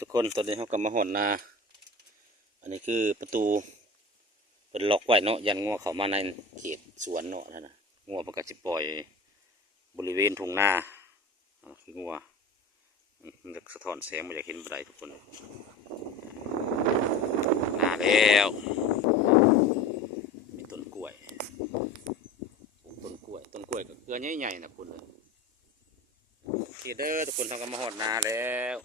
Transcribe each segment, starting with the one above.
ทุกคนตอนนี้เขากำมาหอนนาอันนี้คือประตูเป็นล็อกไว้เนาะยันงัวเขามาในเขตสวนเนาะนะงัวมันก็จะปล่อยบริเวณทุ่งนาคืองัวมันจะสะท้อนแสงมาอยากเห็นบันไดทุกคนนาแล้วมีต้นกล้วยต้นกล้วยกับเกลือใหญ่ๆนะคุณเลยเด้อทุกคนทำกันมาหอนนาแล้ว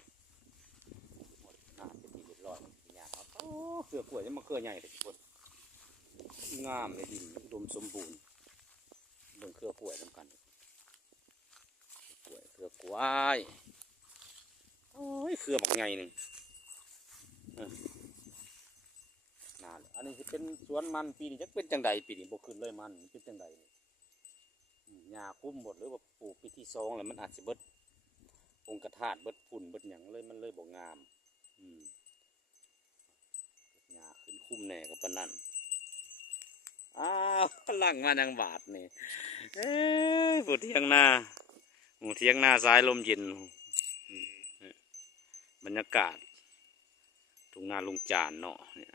เกลือกล้วยจะมาเกลือใหญ่เลยทุกคนงามเลยดินอุดมสมบูรณ์เบิ่งเครือกล้วยสำคัญเครือกล้วยโอ้ยเครือบักใหญ่หนึ่งนาอันนี้จะเป็นสวนมันปีนี้จะเป็นจังใดปีนี้บกขึ้นเลยมันเป็นจังใดหญ้าคุ้มหมดหรือว่าปลูกปีที่2แล้วมันอาจจะเบิดองค์กระถาดเบิดฝุ่นเบิดหยังเลยมันเลยบ่งามหญ้าขึ้นคุ้มแน่กับปานนั้นอ้าวหลังมาดังบาทนี่ผู้เที่ยงนาซ้ายลมเย็นบรรยากาศทุ่งนาลุงจานเนาะเนี่ย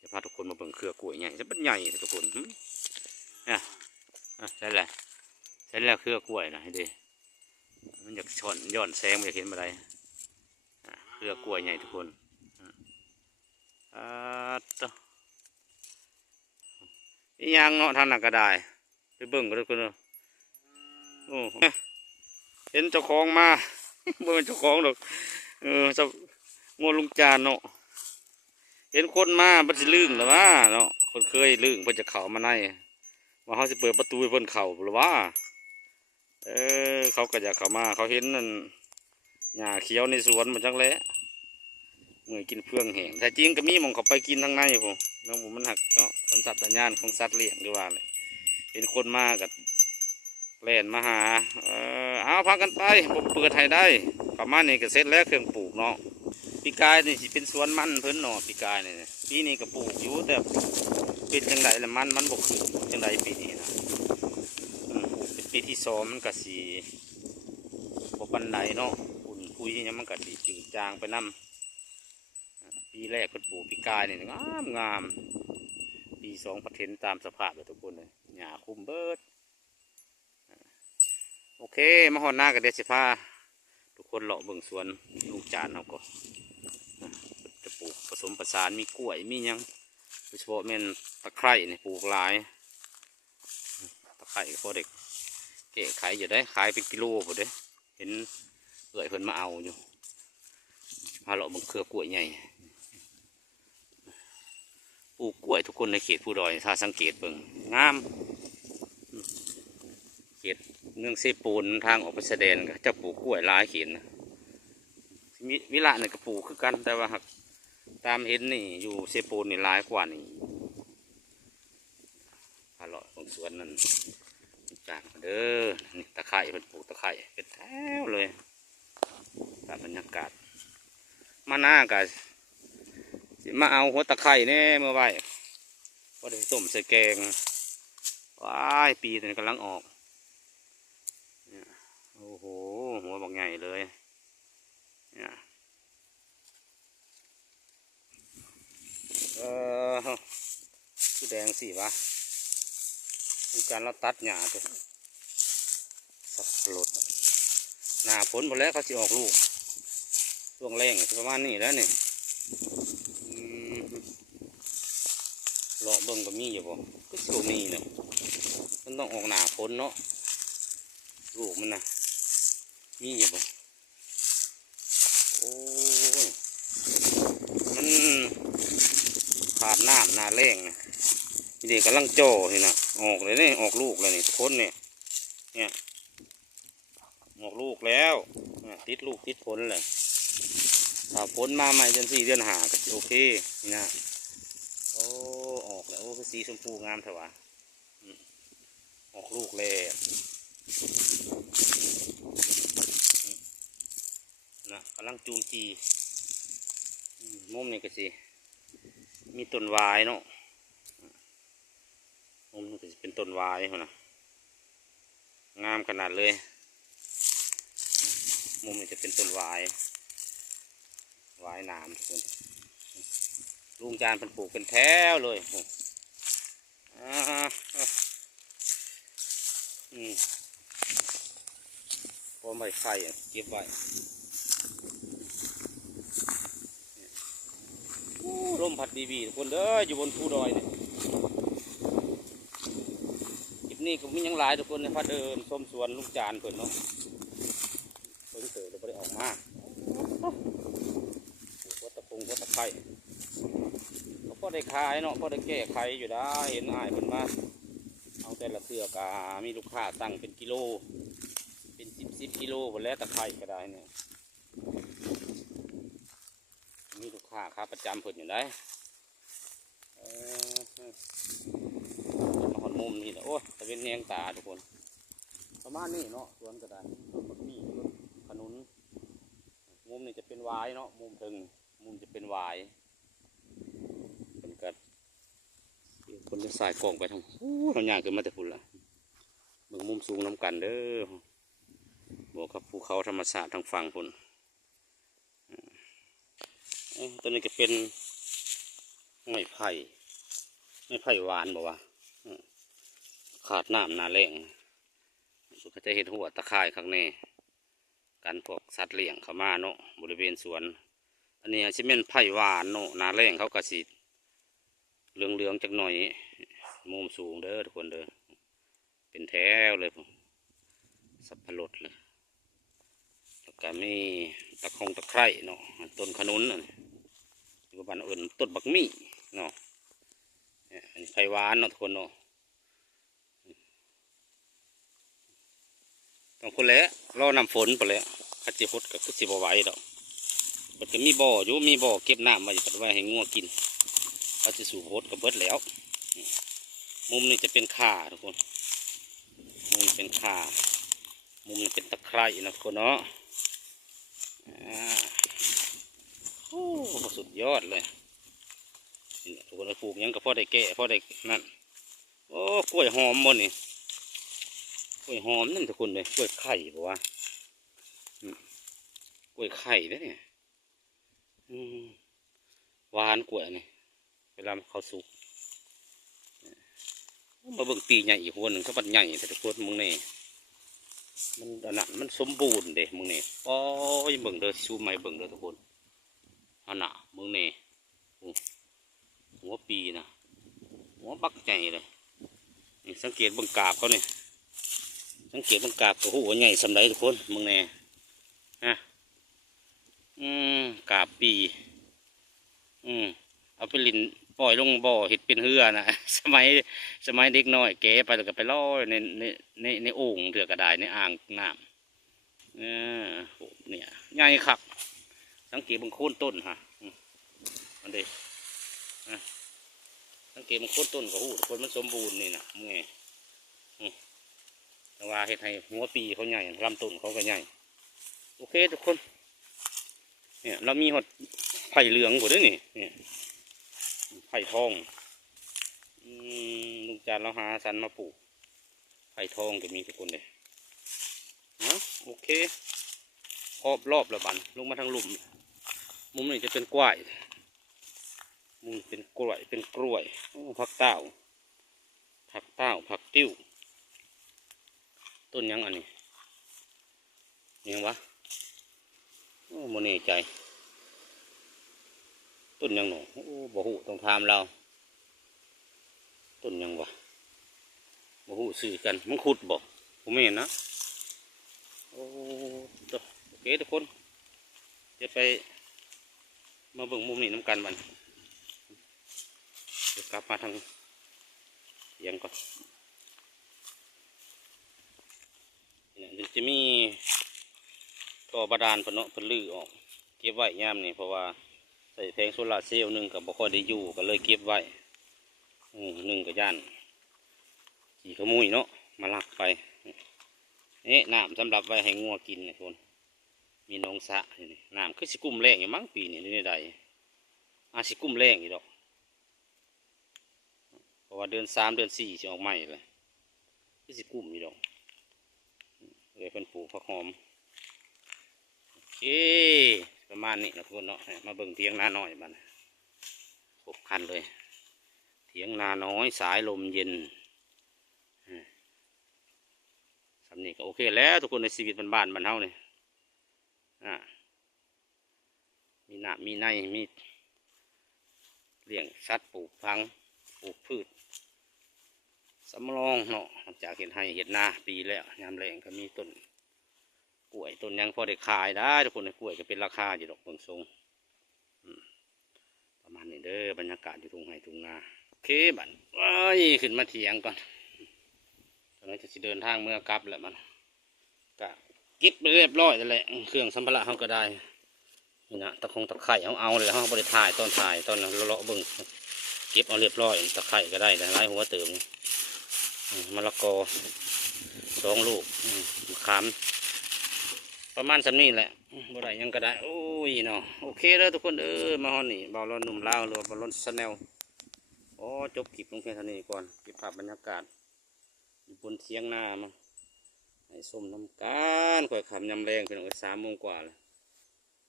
จะพาทุกคนมาเบิ่งเครือกล้วยใหญ่จะเป็นใหญ่ทุกคนเนี่ยใช่แล้วเครือกล้วยนะให้ดีมันอยากช้อนย้อนแสงมันอยากเห็นอะไรเครือกล้วยใหญ่ทุกคนต่อนี่ยังเนาะท่านน่ะก็ได้ไปเบิ่งกันทุกคนโอ้เห็นเจ้าของมาเบิ่งเจ้าของดอกเจ้างัวลุงจานเนาะเห็นคนมาบัดสิลื่นหรือว่าเนาะคนเคยลื่นเพิ่นจะเข้ามาในว่าเขาสิเปิดประตูให้เพิ่นเข้าหรือว่าเขาก็อยากเข้ามาเขาเห็นนั่นหญ้าเขียวในสวนมันจังแหละเมื่อกินเฟืองแห้งแต่จริงก็มีมองเขาไปกินทางในผมน้องผมมันหักก็สัญชาตญาณของสัตว์เลี้ยงหรือว่าเลยเห็นคนมากับแล่นมาหาเอาพากันไปผมเปิดให้ได้ประมาณนี้ก็เสร็จแล้วเครื่องปลูกเนาะปีกายนี่สิเป็นสวนมันเพิ่นเนาะปีกายนี่ปีนี้ก็ปลูกอยู่แต่เป็นจังไดละมันบกขึ้นจังไดปีนี้นะเป็นปีที่2มันก็สีบกปันไดเนาะอุ่นคุยเนี่ยมันก็สีจืดจางไปน้ำปีแรกคนปลูกปีกายนี่งามปี2ประเทศตามสภาพเลยทุกคนเลยหญ้าคุ้มเบิดโอเคมาหอนหน้ากับเดชพาทุกคนเลาะเบิ่งสวนลูกจานเขาก็จะปลูกผสมผสานมีกล้วยมียังโดยเฉพาะแม่นตะไคร่นี่ปลูกหลายตะไคร่พอเด็กเก๋ขายอยู่ได้ขายเป็นกิโลพอได้เห็นเอื่อยเพิ่นมาเอาอยู่พาเลาะเบิ่งเครือกล้วยใหญ่ปลูกกล้วยทุกคนในเขตผู้ดอยถ้าสังเกตเบิ่งงามเขตเมืองเซปูนทางออกไปแสดงก็จะปลูกกล้วยหลายเขตนะวิระนี่ก็ปลูกคือกันแต่ว่าตามเห็นนี่อยู่เซปูนนี่หลายกว่านี่พาเลาะของสวนนั่นจากเด้อนี่ตะไคร่เป็นปลูกตะไคร่เป็นแถวเลยตามบรรยากาศมาหน้ากันมาเอาหัวตะไคร่เนี่ยเมื่อไหร่ก็ได้ต้มใส่แกงว้ายปีนี้กำลังออกโอ้โหหัวบักใหญ่เลยเนี่ยคือแดงสิวะคือการเราตัดหญ้าตัวสับปะรดหน้าฝนหมดแล้วเขาจะออกลูกช่วงแรงประมาณนี้แล้วนี่เลาะเบิ่งก็มีอยู่บ่ก็ช่วงนี้เนาะมันต้องออกหน้าฝนเนาะลูกมันนะมีอยู่บ่โอ้ยมันขาดน้ำหน้าแรงนะนี่เด็กกำลังโจ่นี่นะออกเลยนี่ออกลูกเลยนี่ทุกคนเนี่ยออกลูกแล้วติดลูกติดผลเลยถ้าผลมาใหม่เดือน4เดือน5ก็โอเคนี่นะโอ้ออกแล้วโอ้คือสีชมพูงามเถอะวะออกลูกเลยนะกำลังจูมจีมุมนี่ก็สิมีต้นวายเนาะมุมนี่ก็จะเป็นต้นวายนะงามขนาดเลยมุมนี่จะเป็นต้นวาย หวายน้ำทุกคนลุงจานเป็นปลูกเป็นแถวเลยอ่าพอไม่ไข่เก็บไว้ลมพัดบีทุกคนเด้ออยู่บนภูดอยเนี่ยคลิปนี้ก็มียังหลายทุกคนในพัดเดินส้มสวนลุงจานเพิ่นเนาะเพิ่งเติบเราไม่ได้ออกมาวัดตะพงวัดตะไคร้ก็พอได้ขายเนาะพอได้แก้ไขอยู่ได้เห็นอ้ายเพิ่นมาเอาแต่ละเสือกามีลูกค้าสั่งเป็นกิโลเป็นสิบกิโลหมดแล้วตะไคร้ก็ได้เนี่ยมีลูกค้าค้าประจำเพิ่นอยู่ได้มาหอนมุมนี่แหละโอ้ยตะเวนแยงตาทุกคนประมาณนี้เนาะสวนก็ได้ต้นบักมี่ต้นขนุนมุมนี่จะเป็นวายเนาะมุมถึงมุมจะเป็นวายเป็นกันคนจะสายกล่องไปทางเขาย่างขึ้นมาแต่ฝุ่นละเมืองมุมสูงน้ำกันเด้อบอกครับภูเขาธรรมศาสตร์ทางฝั่งพุ่นตัวนี้ก็เป็นไม้ไผ่หวานบอกว่าขาดน้ำนาแรงเขาจะเห็นหัวตะข่ายข้างในการพวกสัตว์เลี้ยงเข้ามาเนาะบริเวณสวนอันนี้ชิเมนไผ่หวานเนาะนาแรงเขากระสีเหลืองจักหน่อยมุมสูงเด้อทุกคนเด้อเป็นแถวเลยผมสับปะรดเลยแล้วก็มีตะไคร้เนาะต้นขนุนอยู่บ้านอื่นต้นบักมี่เนาะอันนี้ไผ่หวานเนาะทุกคนเนาะต้องคนแล้วรอนำฝนไปแล้วขัดจีพดกับขัดจีบไหวดอกมันก็มีบ่ออยู่มีบ่อเก็บน้ำไว้ปัดไว้ให้งัวกินเขาจะสูบพดกับเบิดแล้วมุมนี้จะเป็นข่าทุกคนมุมเป็นข่ามุมนี้เป็นตะไคร้นะทุกคนเนาะโอ้สุดยอดเลยทุกคนปลูกยังก็พอได้แก่พอได้นั่นโอ้กล้วยหอมบนนี่กล้วยหอมนั่นทุกคนเลยกล้วยไข่บอกว่ากล้วยไข่เนี่ยหวานกล้วยนี่เวลาเขาสุกมาเบิ่งปีใหญ่อีกคนหนึ่งเขาบัดใหญ่แต่ทุกคนมึงนี่มันอันนั้นมันสมบูรณ์เด้มึงนี่โอ้ยเบิ่งเด้อซูมไม่เบิ่งเด้อทุกคนอันน่ะมึงนี่หัวปีนะหัวบักใหญ่เลยนี่สังเกตเบิ่งกาบเขาเนี่ยสังเกตเบิ่งกาบตัวหัวใหญ่สำไรทุกคนมึงนี่ฮะกาบปีเอาไปลินปล่อยลงบ่อเห็ดเป็นเหือนะสมัยเด็กน้อยแกไปแล้วก็ไปล่อในโอ่งเถือกระดายในอ่างน้ำเนี่ยง่ายขักสังเกตบางโคนต้นฮะมันเด็สังเกตบางโคนต้นก็หูคนมันสมบูรณ์นี่นะมึงไงแต่ว่าเห็ดให้หัวปีเขาใหญ่ลำต้นเขาก็ใหญ่โอเคทุกคนเนี่ยเรามีหดไผ่เหลืองหมดด้วยนี่เนี่ยไผ่ทองลุงจานเราหาสันมาปลูกไผ่ทองก็มีทุกคนเลยนะโอเครอบละบันลงมาทางหลุมมุมนี้จะเป็นกล้วยมุมเป็นกล้วยผักเต้าผักติ้วต้นยังอันนี้ยังวะโมเน่ใจต้นยังหนูบ่หูต้องทำเราต้นยังวะบ่หูสื่อกันมังคุดบอกผมไม่เห็นนะโอเคทุกคนจะไปมาเบิ่งมุมนี้น้ำกันมันเดี๋ยวกลับมาทางยังก่อนเนี่ยจะมีท่อบาดาลพนเนาะพนลื้อออกเก็บไว้ย่ามนี่เพราะว่าใส่แผงโซลาร์เซลล์หนึ่งกับบ่ค่อยได้อยู่ก็เลยเก็บไว้หนึ่งกับย่านขี่ขโมยเนาะมาลักไปนี่น้ำสำหรับไว้ให้งัวกินนะคนมีน้องสะนี่น้ำคือสิกุ้มแรงอยู่มั้งปีนี้นี่ใดสิกุ้มแรงอยู่ดอกเพราะว่าเดือน3 เดือน 4จะออกใหม่เลยคือสิกุ้มอยู่ดอกเลยเพิ่นปลูกผักหอมโอเค ประมาณนี้นะทุกคนเนาะมาเบิ่งเถียงนาน้อยบ้านครบคันเลยเถียงนาน้อยสายลมเย็นสำนี้ก็โอเคแล้วทุกคนในชีวิตบ้านๆเฮาเนี่ยมีหน้ามีในมีเลี้ยงสัตว์ปลูกพังปลูกพืชสำรองเนาะจากเห็นให้เห็นนาปีแล้วยามแรงก็มีต้นกล้วยต้นยังพอได้ขายได้ทุกคนในกล้วยก็เป็นราคาอยู่ดอกเบิ่งทรงประมาณนี้เด้อบรรยากาศอยู่ทุ่งไร่ทุ่งนาโอเคบัดว้ายขึ้นมาเถียงก่อนตอนนี้จะเดินทางเมื่อกลับแล้วมันก็เก็บไปเรียบร้อยแล้วแหละเครื่องสัมภาระเขาก็ได้นี่นะตะไคร่เอาเลยเขาบริถ่ายตอนเลาะเบิ่งเก็บเอาเรียบร้อยตะไคร่ก็ได้แต่ไร้หัวเติมมะละกอ2 ลูกมะขามประมาณสำนี้แหละบ่ได้ยังก็ได้โอ้ยเนาะโอเคเลยทุกคนมาฮอนนี่เบาร้อนหนุ่มลาวหรือว่าเบาร้อนสแนลจบคลิปลงเพียงเท่านี้ก่อนเก็บภาพบรรยากาศอยู่บนเทียงนามาให้ส้มน้ำการข่อยขำยำแรงเป็น3 โมงกว่าเลย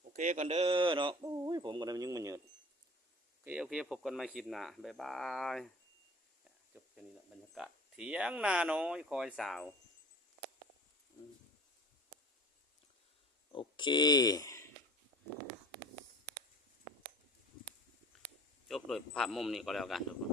โอเคก่อนเด้อเนาะโอ้ยผมก็ได้ยิ่งมันเยอะโอเคพบกันใหม่คลิปหน้าบ๊ายบายจบแค่นี้แหละบรรยากาศเถียงนาน้อยคอยสาวโอเคจบโดยภาพมุมนี้ก็แล้วกันทุกคน